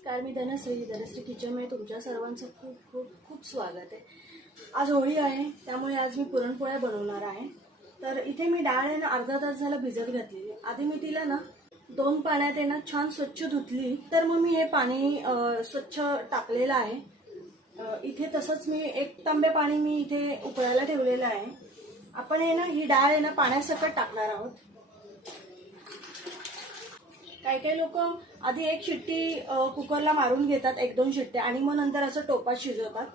नमस्कार मी धनश्री धनश्री किचनमध्ये तुमच्या सर्वांचं खूप खूप खूप स्वागत आहे. आज होळी आहे त्यामुळे आज मी पुरणपोळ्या बनवणार आहे. तर इथे मी डाळ आहे ना अर्धा तास झाला भिजत घातलेली. आधी मी तिला ना दोन पाण्यात आहे ना छान स्वच्छ धुतली. तर मग मी हे पाणी स्वच्छ टाकलेलं आहे. इथे तसंच मी एक तांबे पाणी मी इथे उकळायला ठेवलेलं आहे. आपण हे ना ही डाळ आहे ना पाण्यासकट टाकणार आहोत. काही काही लोक आधी एक शिट्टी कुकरला मारून घेतात एक दोन शिट्ट्या आणि मग नंतर असं टोपात शिजवतात.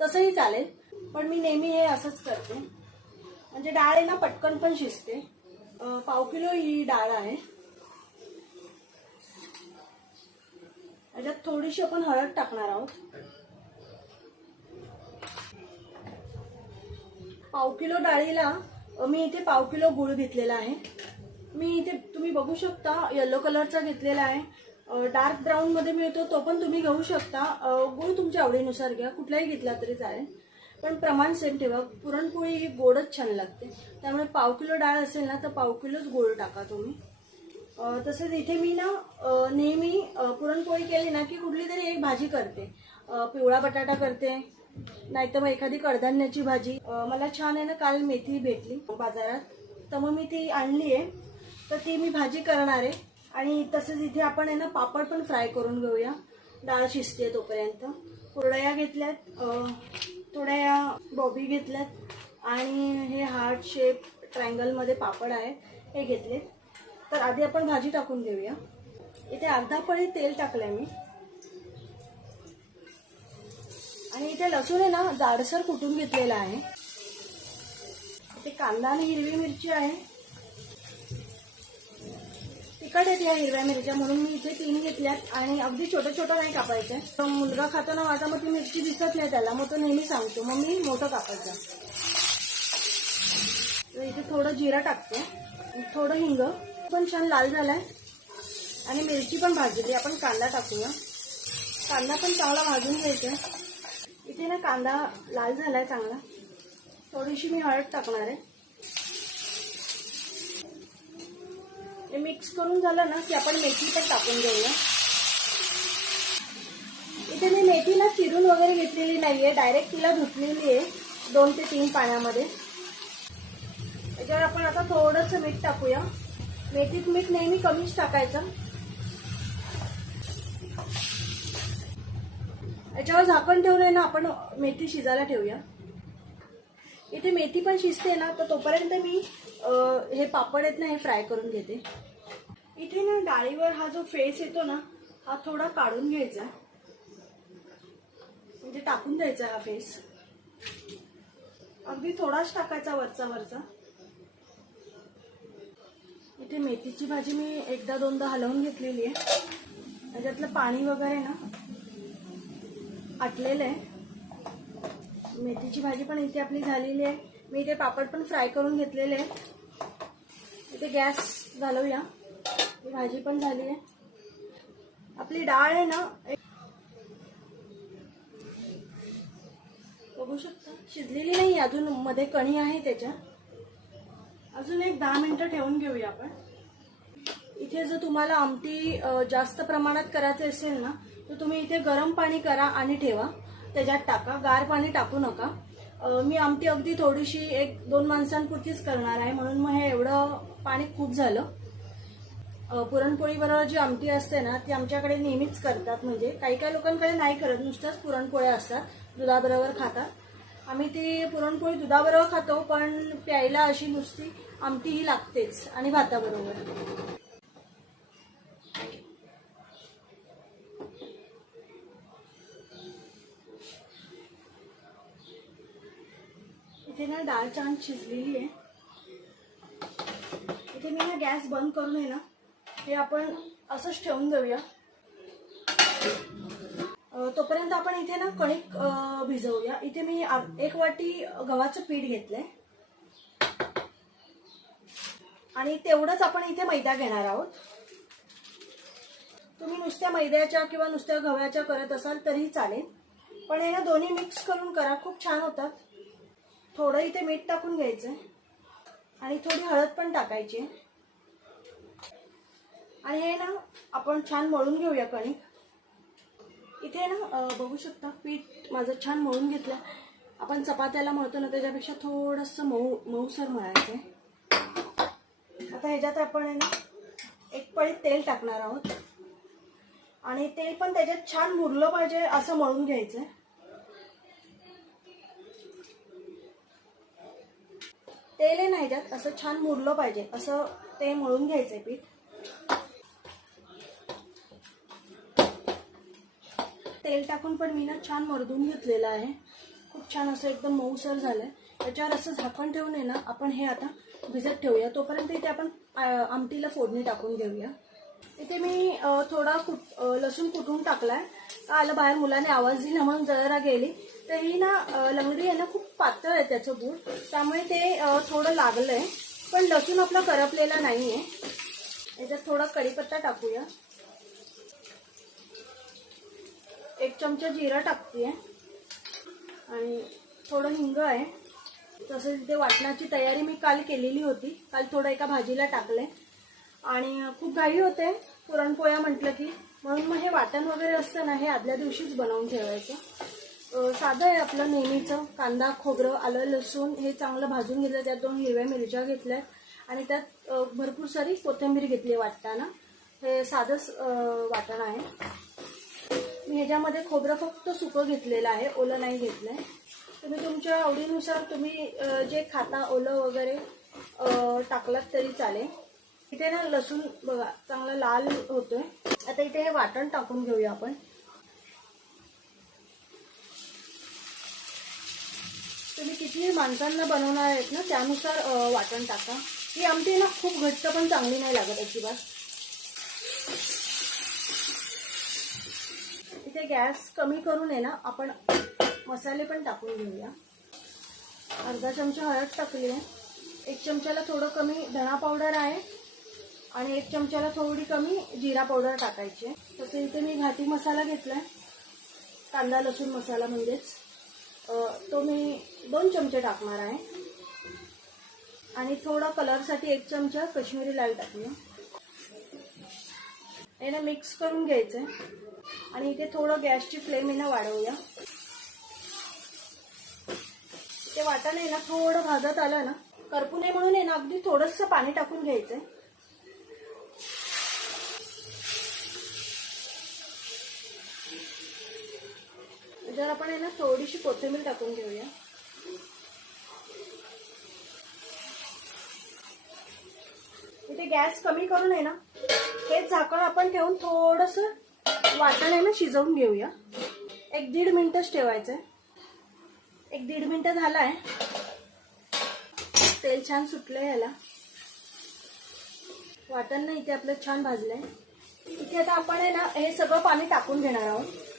तसंही चालेल पण मी नेहमी हे असंच करते. म्हणजे डाळ आहे ना पटकन पण शिजते. पाव किलो ही डाळ आहे. याच्यात थोडीशी आपण हळद टाकणार आहोत. पाव किलो डाळीला मी इथे पाव किलो गुळ घेतलेला आहे. मी इथे तुम्ही बघू शकता येलो कलरचा घेतलेला आहे. डार्क ब्राऊन मध्ये मिळतो तो पण तुम्ही घेऊ शकता. गुळ तुमच्या आवडीनुसार घ्या कुठलाही घेतला तरी चालेल. पण प्रमाण सेम ठेवा. पुरणपोळी ही गोडच छान लागते. त्यामुळे पाव किलो डाळ असेल ना तर पाव किलोच गोड टाका तुम्ही. तसेच तसंच इथे मी ना नेहमी पुरणपोळी केली ना की कुठली तरी एक भाजी करते. पिवळा बटाटा करते. नाहीतर मग एखादी कडधान्याची भाजी. मला छान आहे ना काल मेथी भेटली बाजारात. तर मग मी ती आणली आहे तर ती मी भाजी करणार आहे. आणि तसंच इथे आपण आहे ना पापड पण फ्राय करून घेऊया. डाळ शिजते तोपर्यंत. कुरडया घेतल्यात थोड्या बॉबी घेतल्यात आणि हे हार्ट शेप ट्रायंगलमध्ये पापड आहे हे घेतले. तर आधी आपण भाजी टाकून घेऊया. इथे अर्धा पळी तेल टाकलंय मी. आणि इथे लसूण आहे ना जाडसर कुटून घेतलेला आहे. इथे कांदा आणि हिरवी मिरची आहे. तिखट आहेत या हिरव्या मिरच्या म्हणून मी इथे तीन घेतल्यात आणि अगदी छोटं छोटं नाही कापायचं. तर मुलगा खातो ना माझा मग ती मिरची दिसत नाही त्याला. मग तो नेहमी सांगतो मग मी मोठं कापायचं. इथे थोडं जिरा टाकते. थोडं हिंग. पण छान लाल झालाय. आणि मिरची पण भाजली. आपण कांदा टाकूया. कांदा पण चांगला भाजून घ्यायचा. इथे ना कांदा लाल झालाय चांगला. थोडीशी मी हळद टाकणार आहे. हे मिक्स करून झालं ना की आपण मेथी पण टाकून घेऊया. इथे मी मेथीला चिरून वगैरे घेतलेली नाहीये डायरेक्ट तिला धुतलेली आहे दोन ते तीन पाण्यामध्ये त्याच्यावर आपण आता थोडंसं मीठ टाकूया. मेथीत मीठ नेहमी कमीच टाकायचं. याच्यावर झाकण ठेवलंय ना आपण मेथी शिजायला ठेवूया. इथे मेथी पण शिजते ना तर तोपर्यंत मी हे पापड आहेत ना हे फ्राय करून घेते. इथे ना डाळीवर हा जो फेस येतो ना हा थोडा काढून घ्यायचा. म्हणजे टाकून द्यायचा हा फेस अगदी थोडाच टाकायचा वरचा वरचा. इथे मेथीची भाजी मी एकदा दोनदा हलवून घेतलेली आहे. त्याच्यातलं पाणी वगैरे ना आटलेलं आहे. मेथीची भाजी पण इथे आपली झालेली आहे. मी इथे पापड पण फ्राय करून घेतलेले आहे. इथे गॅस घालवूया. भाजी पण झाली आहे. आपली डाळ आहे ना एक- बघू शकता. शिजलेली नाही अजून मध्ये कणी आहे त्याच्या. अजून एक दहा मिनिटं ठेवून घेऊया आपण. इथे जर तुम्हाला आमटी जास्त प्रमाणात करायचं असेल ना तर तुम्ही इथे गरम पाणी करा आणि ठेवा. त्याच्यात टाका. गार पाणी टाकू नका. मी आमटी अगदी थोडीशी एक दोन माणसांपुरतीच करणार आहे म्हणून मग हे एवढं पाणी खूप झालं. पुरणपोळीबरोबर जी आमटी असते ना ती आमच्याकडे नेहमीच करतात. म्हणजे काही काही लोकांकडे नाही करत नुसत्याच पुरणपोळ्या असतात. दुधाबरोबर खातात. आम्ही ती पुरणपोळी दुधाबरोबर खातो पण प्यायला अशी नुसती आमटी ही लागतेच आणि भाताबरोबर. इथे ना डाळ छान शिजलेली आहे. इथे मी ना गॅस बंद करून आहे ना हे आपण असंच ठेवून देऊया. तोपर्यंत आपण इथे ना कणिक भिजवूया. इथे मी एक वाटी गव्हाचं पीठ घेतलंय. आणि तेवढंच आपण इथे मैदा घेणार आहोत. तुम्ही नुसत्या मैद्याच्या किंवा नुसत्या गव्हाच्या करत असाल तरीही चालेल. पण हे ना दोन्ही मिक्स करून करा खूप छान होतात. थोडं इथे मीठ टाकून घ्यायचं आणि थोडी हळद पण टाकायची. आणि हे ना आपण छान मळून घेऊया कणिक. इथे ना बघू शकता पीठ माझं छान मळून घेतलं. आपण चपात्याला मळतो ना त्याच्यापेक्षा थोडंसं मऊ मऊसर मळायचं आहे आता ह्याच्यात आपण आहे ना एक पळी तेल टाकणार आहोत. आणि तेल पण त्याच्यात छान मुरलं पाहिजे असं मळून घ्यायचं आहे तेल नाही ना असं छान मुरलं पाहिजे असं ते मळून घ्यायचंय पीठ. तेल टाकून पण मी ना छान मरदून घेतलेलं आहे. खूप छान असं एकदम मऊसर झालंय. त्याच्यावर असं झाकण ठेवून आहे ना आपण हे आता भिजत ठेवूया. तोपर्यंत इथे आपण आमटीला फोडणी टाकून घेऊया. इथे मी थोडा कुट लसूण कुटून टाकलाय. का आलं बाहेर मुलाने आवाज दिला म्हणून जरा गेली. तर ही ना लंगडी आहे ना खूप पातळ आहे त्याचं बूड त्यामुळे ते थोडं थोडं लागलंय. पण लसूण आपला करपलेला आहे याच्यात थोडा कढीपत्ता टाकूया. एक चमचा जिरा टाकते आणि थोडं हिंग आहे. तसंच इथे वाटणाची तयारी मी काल केलेली होती. काल थोडं एका भाजीला टाकलंय. आणि खूप घाई होते. पुरणपोळ्या म्हटलं की म्हणून मग हे वाटण वगैरे असतं ना हे आदल्या दिवशीच बनवून ठेवायचं. साधं आहे आपलं नेहमीचं. कांदा खोबरं आलं लसूण हे चांगलं भाजून घेतलं. त्यात दोन हिरव्या मिरच्या घेतल्या. आणि त्यात भरपूर सारी कोथिंबीर घेतली वाटताना. हे साधंच वाटण आहे. मी ह्याच्यामध्ये खोबरं फक्त सुकं घेतलेलं आहे. ओलं नाही घेतलंय. तुम्ही तुमच्या आवडीनुसार तुम्ही जे खाता ओलं वगैरे टाकलात तरी चालेल. इथे ना लसूण बघा चांगला लाल होतोय. आता इथे हे वाटण टाकून घेऊया आपण. तुम्ही किती माणसांना बनवणार आहेत ना त्यानुसार वाटण टाका. ही आमटी ना खूप घट्ट पण चांगली नाही लागत अजिबात. इथे गॅस कमी करून आहे ना आपण मसाले पण टाकून घेऊया. अर्धा चमचा हळद टाकली आहे. एक चमच्याला थोडं कमी धणा पावडर आहे. आणि एक चमच्याला थोडी कमी जिरा पावडर टाकायची आहे. तसं इथे मी घाटी मसाला घेतलाय. कांदा लसूण मसाला म्हणजेच. तो मी दोन चमचे टाकणार आहे. आणि थोडा कलरसाठी एक चमचा कश्मीरी लाल टाकूया हे ना मिक्स करून घ्यायचं. आहे आणि इथे थोडं गॅसची फ्लेम आहे ना वाढवूया. ते वाटा नाही ना थोडं भाजत आलं ना करपू नये म्हणून आहे ना अगदी थोडंसं पाणी टाकून घ्यायचंय. जर आपण आहे ना थोडीशी कोथिंबीर टाकून घेऊया. इथे गॅस कमी करून आहे ना हे झाकण आपण ठेवून थोडस वाटण आहे ना शिजवून घेऊया. एक दीड मिनिटच आहे एक दीड मिनिट झालाय. तेल छान सुटलंय ह्याला. वाटण ना इथे आपलं छान भाजलंय. इथे आता आपण आहे ना हे सगळं पाणी टाकून घेणार आहोत.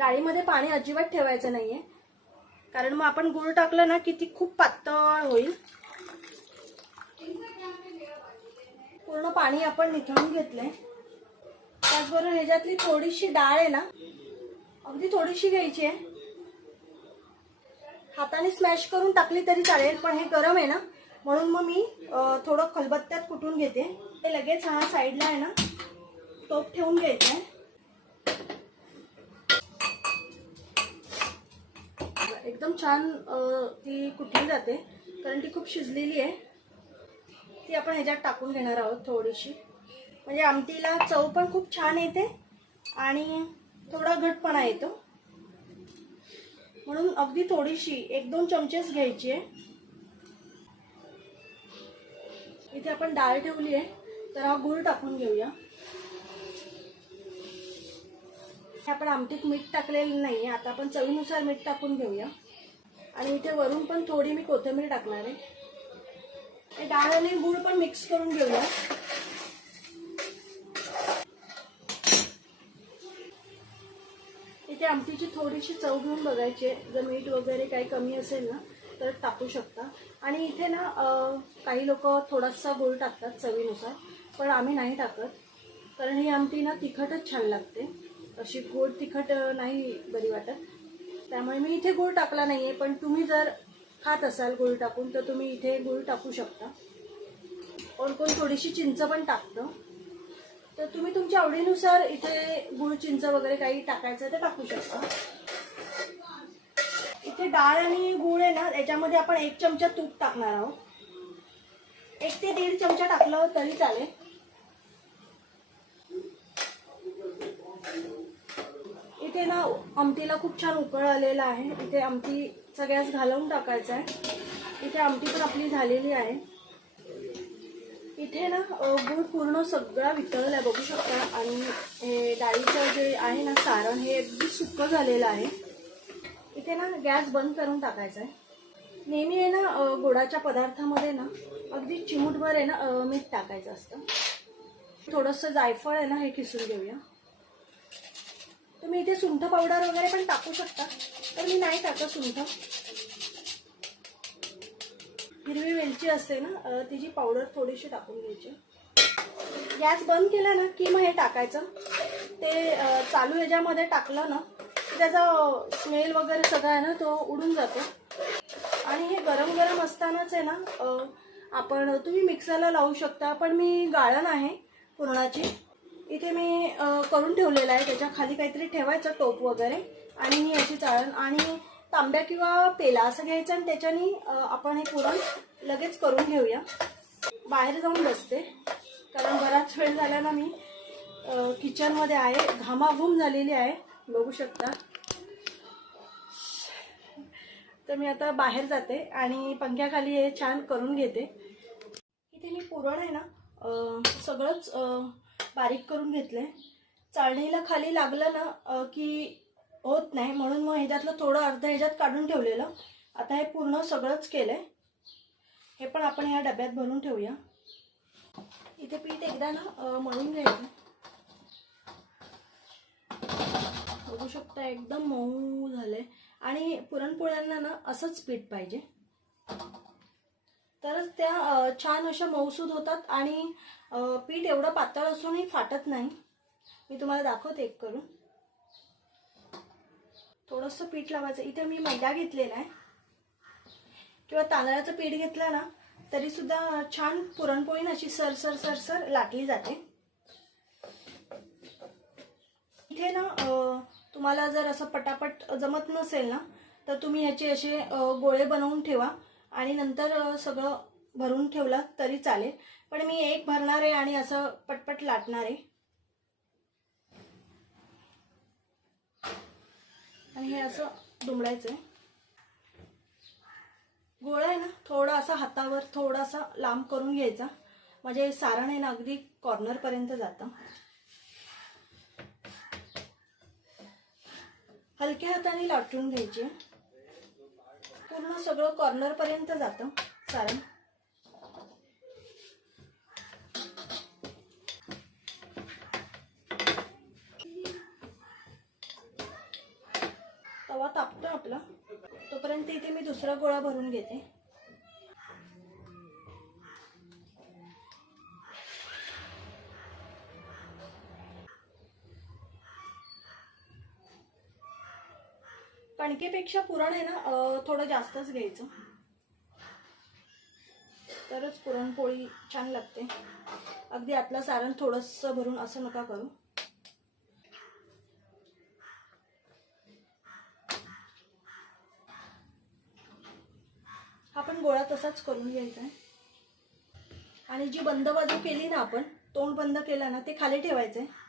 डाळीमध्ये पाणी अजिबात ठेवायचं नाहीये. कारण मग आपण गुळ टाकलं ना की ती खूप पातळ होईल. पूर्ण पाणी आपण निथळून घेतलंय. त्याचबरोबर ह्याच्यातली थोडीशी डाळ आहे ना अगदी थोडीशी घ्यायची आहे. हाताने स्मॅश करून टाकली तरी चालेल पण हे गरम आहे ना म्हणून मग मी थोडं खलबत्त्यात कुटून घेते. ते लगेच हा साईडला आहे ना टोप ठेवून घ्यायचं आहे एकदम छान ती कुठली जाते कारण ती खूप शिजलेली आहे. ती आपण ह्याच्यात टाकून घेणार आहोत थोडीशी. म्हणजे आमटीला चव पण खूप छान येते आणि थोडा घटपणा येतो. म्हणून अगदी थोडीशी एक दोन चमचेच घ्यायची आहे. इथे आपण डाळ ठेवली आहे तर हा गूळ टाकून घेऊया. हे आपण आमटीत मीठ टाकलेलं नाही आता आपण चवीनुसार मीठ टाकून घेऊया. आणि इथे वरून पण थोडी मी कोथिंबीर टाकणार आहे. डाळ आणि गूळ पण मिक्स करून घेऊया. इथे आमटीची थोडीशी चव घेऊन बघायची आहे. जर मीठ वगैरे काही कमी असेल ना तर टाकू शकता. आणि इथे ना काही लोक थोडासा गूळ टाकतात चवीनुसार पण आम्ही नाही टाकत. कारण ही आमटी ना तिखटच छान लागते. अशी गोड तिखट नाही बरी वाटत. त्यामुळे मी इथे गूळ टाकला नाही आहे पण तुम्ही जर खात असाल गूळ टाकून तर तुम्ही इथे गूळ टाकू शकता. कोण कोण थोडीशी चिंच पण टाकतं. तर तुम्ही तुमच्या आवडीनुसार इथे गुळ चिंच वगैरे काही टाकायचं ते टाकू शकता. इथे डाळ आणि गुळ आहे ना याच्यामध्ये आपण एक चमचा तूप टाकणार आहोत. एक ते दीड चमचा टाकलं तरी चालेल. इथे ना आमटीला खूप छान उकळ आलेला आहे. इथे आमटी सगळ्याच घालवून टाकायचं आहे. इथे आमटी पण आपली झालेली आहे. इथे ना अ, गूळ पूर्ण सगळा वितळला आहे. बघू शकता. आणि हे डाळीचं जे आहे ना सारण हे अगदी सुकं झालेलं आहे. इथे ना गॅस बंद करून टाकायचा आहे. नेहमी आहे ना गोडाच्या पदार्थामध्ये ना अगदी चिमूटभर आहे ना मीठ टाकायचं असतं. थोडंसं जायफळ आहे ना हे किसून घेऊया. तुम्ही इथे सुंठ पावडर वगैरे पण टाकू शकता तर मी नाही टाकत सुंठ. हिरवी वेलची असते ना तिची पावडर थोडीशी टाकून घ्यायची. गॅस बंद केला ना की मग हे टाकायचं. ते चालू ह्याच्यामध्ये टाकलं ना की त्याचा स्मेल वगैरे सगळा आहे ना तो उडून जातो. आणि हे गरम गरम असतानाच आहे ना आपण तुम्ही मिक्सरला लावू शकता पण मी गाळण आहे पुरणाची. इथे मी करून ठेवलेलं आहे. त्याच्याखाली काहीतरी ठेवायचं टोप वगैरे. आणि मी याची चाळण आणि तांब्या किंवा पेला असं घ्यायचं आणि त्याच्याने आपण हे पुरण लगेच करून घेऊया. बाहेर जाऊन बसते. कारण बराच वेळ झाला ना मी किचनमध्ये आहे. घामाघूम झालेली आहे. बघू शकता. तर मी आता बाहेर जाते आणि पंख्याखाली हे छान करून घेते. इथे मी पुरण आहे ना सगळंच बारीक करून घेतलंय. चाळणीला खाली लागलं ना की होत नाही म्हणून मग ह्याच्यातलं थोडं अर्धा ह्याच्यात काढून ठेवलेलं. आता हे पूर्ण सगळंच केलं आहे हे पण आपण ह्या डब्यात भरून ठेवूया. इथे पीठ एकदा ना मळून घ्यायचं. बघू शकता एकदम मऊ झालंय. आणि पुरणपोळ्यांना ना असंच पीठ पाहिजे. तरच त्या छान अशा मऊसूद होतात आणि पीठ एवढं पातळ असूनही फाटत नाही. मी तुम्हाला दाखवते एक करून. थोडंसं पीठ लावायचं. इथे मी मैदा घेतलेला आहे. किंवा तांदळाचं पीठ घेतलं ना तरी सुद्धा छान पुरणपोळी अशी सर सर लाटली जाते. इथे ना तुम्हाला जर असं पटापट जमत नसेल ना तर तुम्ही याचे असे गोळे बनवून ठेवा. आणि नंतर सगळं भरून ठेवलं तरी चालेल. पण मी एक भरणार आहे आणि असं पटपट लाटणार आहे. आणि हे असं दुमडायचं आहे गोळा आहे ना थोडा असा हातावर थोडासा लांब करून घ्यायचा. म्हणजे सारण आहे ना अगदी कॉर्नरपर्यंत जातं. हलक्या हाताने लाटून घ्यायचे. पूर्ण सगळं कॉर्नर पर्यंत जातं. सारण तवा तापतो आपला. तोपर्यंत इथे मी दुसरा गोळा भरून घेते. कणकेपेक्षा पुरण आहे ना थोडं जास्तच घ्यायचं. तरच पुरणपोळी छान लागते. अगदी आपलं सारण थोडंसं भरून असं नका करू. हा पण गोळा तसाच करून घ्यायचा आहे. आणि जी बंद बाजू केली ना आपण तोंड बंद केला ना ते खाली ठेवायचं आहे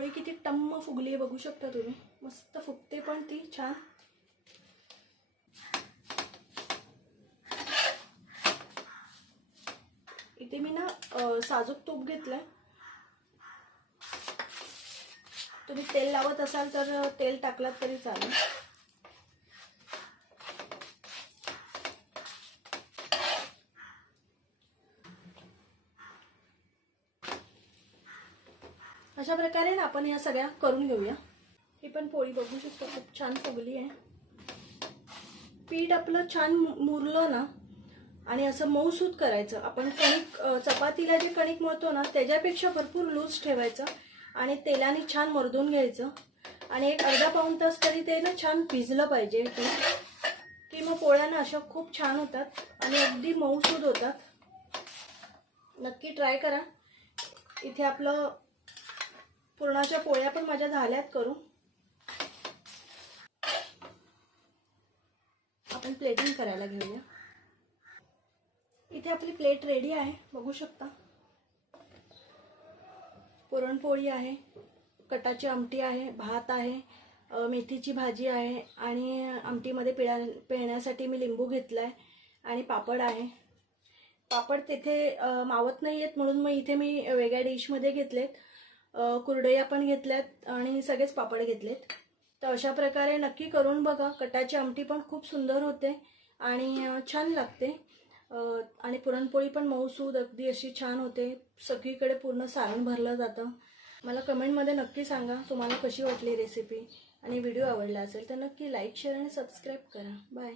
पोळी किती टम्म फुगली आहे बघू शकता तुम्ही. मस्त फुगते पण ती छान. इथे मी ना साजूक तूप घेतलंय. तुम्ही तेल लावत असाल तर तेल टाकलात तरी चालेल. अशा प्रकारे ना आपण या सगळ्या करून घेऊया. ही पण पोळी बघू शकतो खूप छान फुगली आहे. पीठ आपलं छान मुरलं ना आणि असं मऊसूत करायचं. आपण कणिक चपातीला जे कणिक मळतो ना त्याच्यापेक्षा भरपूर लूज ठेवायचं आणि तेलाने छान मरदून घ्यायचं. आणि एक अर्धा पाऊण तास तरी ते ना छान भिजलं पाहिजे पीठ की मग पोळ्या ना अशा खूप छान होतात आणि अगदी मऊसूद होतात. नक्की ट्राय करा. इथे आपलं पुरणाच्या पोळ्या पण माझ्या झाल्यात करू. आपण प्लेटिंग करायला घेऊया. इथे आपली प्लेट रेडी आहे बघू शकता. पुरणपोळी आहे कटाची आमटी आहे भात आहे मेथीची भाजी आहे आणि आमटीमध्ये पिळा पिळण्यासाठी मी लिंबू घेतला आहे आणि पापड आहे. पापड तेथे मावत नाही आहेत म्हणून मग इथे मी वेगळ्या डिशमध्ये घेतलेत. कुरडया पण घेतल्यात आणि सगळेच पापड घेतलेत. तर अशा प्रकारे नक्की करून बघा. कटाची आमटी पण खूप सुंदर होते आणि छान लागते. आणि पुरणपोळी पण मऊसूद अगदी अशी छान होते. सगळीकडे पूर्ण सारण भरलं जातं. मला कमेंटमध्ये नक्की सांगा तुम्हाला कशी वाटली रेसिपी आणि व्हिडिओ आवडला असेल तर नक्की लाईक शेअर आणि सबस्क्राईब करा. बाय.